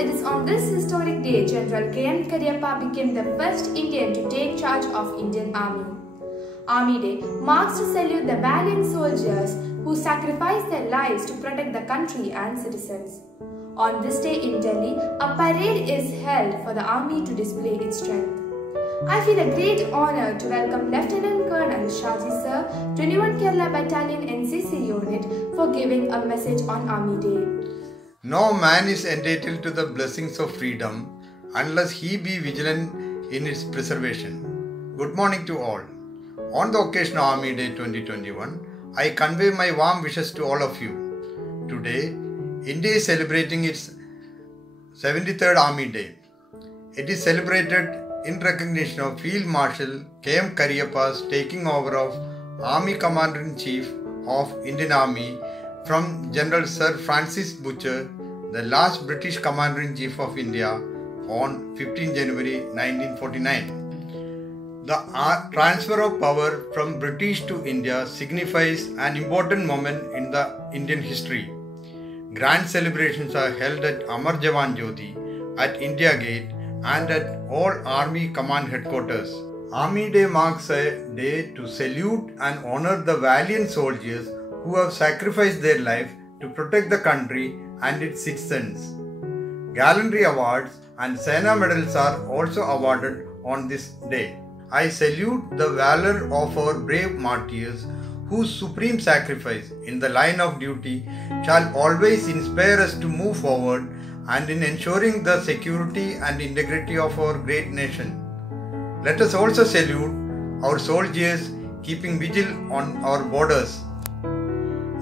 it is on this historic day General K.M. Kariyappa became the first Indian to take charge of Indian Army. Army Day marks to salute the valiant soldiers who sacrificed their lives to protect the country and citizens. On this day in Delhi, a parade is held for the army to display its strength. I feel a great honor to welcome Lieutenant Colonel Shaji Sir, 21 Kerala Battalion NCC unit, for giving a message on Army Day. No man is entitled to the blessings of freedom unless he be vigilant in its preservation. Good morning to all. On the occasion of Army Day 2021, I convey my warm wishes to all of you. Today, India is celebrating its 73rd Army Day. It is celebrated in recognition of Field Marshal K.M. Kariyappa's taking over of Army Commander-in-Chief of Indian Army from General Sir Francis Butcher, the last British Commander-in-Chief of India, on 15 January 1949. The transfer of power from British to India signifies an important moment in the Indian history. Grand celebrations are held at Amar Jawan Jyoti, at India Gate, and at all Army Command Headquarters. Army Day marks a day to salute and honor the valiant soldiers who have sacrificed their life to protect the country and its citizens. Gallantry awards and Sena medals are also awarded on this day. I salute the valor of our brave martyrs whose supreme sacrifice in the line of duty shall always inspire us to move forward and in ensuring the security and integrity of our great nation. Let us also salute our soldiers keeping vigil on our borders.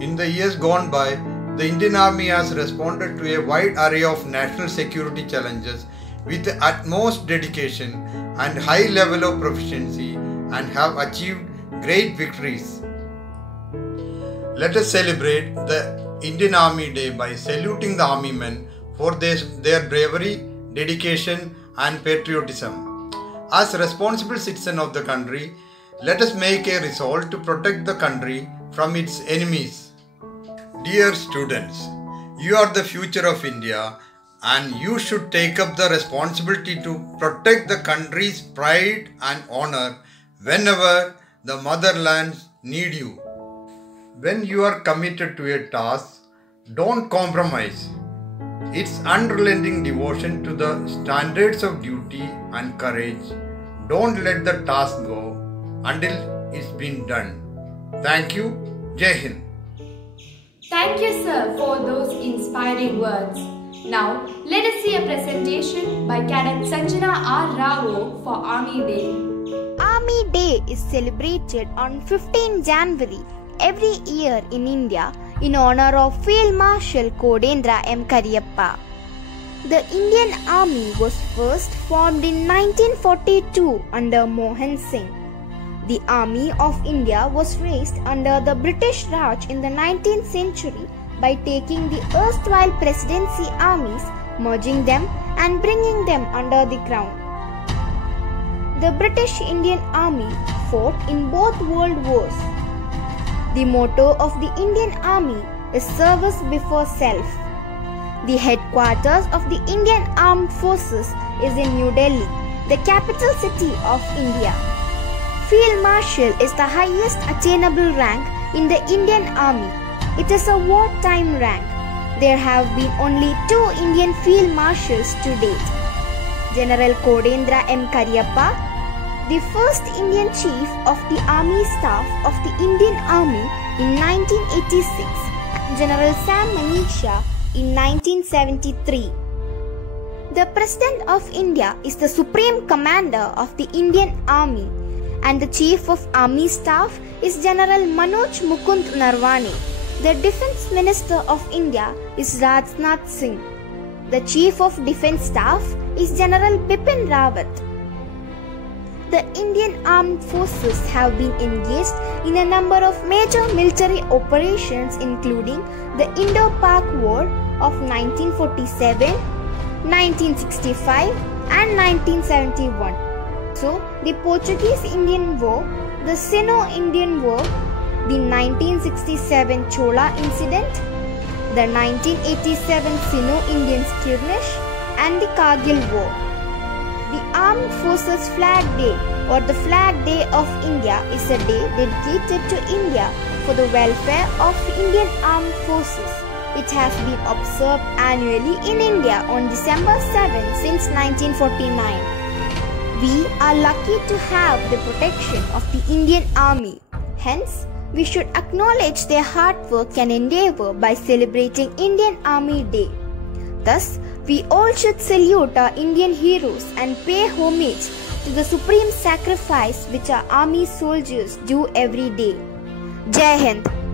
In the years gone by, the Indian Army has responded to a wide array of national security challenges with the utmost dedication and high level of proficiency and have achieved great victories. Let us celebrate the Indian Army Day by saluting the army men for their bravery, dedication and patriotism. As responsible citizens of the country, let us make a resolve to protect the country from its enemies. Dear students, you are the future of India and you should take up the responsibility to protect the country's pride and honor whenever the motherland needs you. When you are committed to a task, don't compromise. Its unrelenting devotion to the standards of duty and courage. Don't let the task go until it's been done. Thank you. Jai Hind. Thank you, sir, for those inspiring words. Now, let us see a presentation by Cadet Sanjana R. Rao for Army Day. Army Day is celebrated on 15 January every year in India in honor of Field Marshal Kodendra M. Kariyappa. The Indian Army was first formed in 1942 under Mohan Singh. The Army of India was raised under the British Raj in the 19th century by taking the erstwhile presidency armies, merging them and bringing them under the crown. The British Indian Army fought in both world wars. The motto of the Indian Army is service before self. The headquarters of the Indian Armed Forces is in New Delhi, the capital city of India. Field Marshal is the highest attainable rank in the Indian Army. It is a wartime rank. There have been only 2 Indian Field Marshals to date. General Kodendra M. Kariyappa, the first Indian Chief of the Army Staff of the Indian Army in 1986, and General Sam Manekshaw in 1973. The President of India is the Supreme Commander of the Indian Army, and the Chief of Army Staff is General Manoj Mukund Narwane. The Defence Minister of India is Rajnath Singh. The Chief of Defence Staff is General Bipin Rawat. The Indian Armed Forces have been engaged in a number of major military operations including the Indo-Pak War of 1947, 1965 and 1971. So, the Portuguese-Indian War, the Sino-Indian War, the 1967 Chola incident, the 1987 Sino-Indian skirmish and the Kargil War. The Armed Forces Flag Day or the Flag Day of India is a day dedicated to India for the welfare of Indian Armed Forces, which has been observed annually in India on December 7 since 1949. We are lucky to have the protection of the Indian Army. Hence, we should acknowledge their hard work and endeavour by celebrating Indian Army Day. Thus, we all should salute our Indian heroes and pay homage to the supreme sacrifice which our army soldiers do every day. Jai Hind!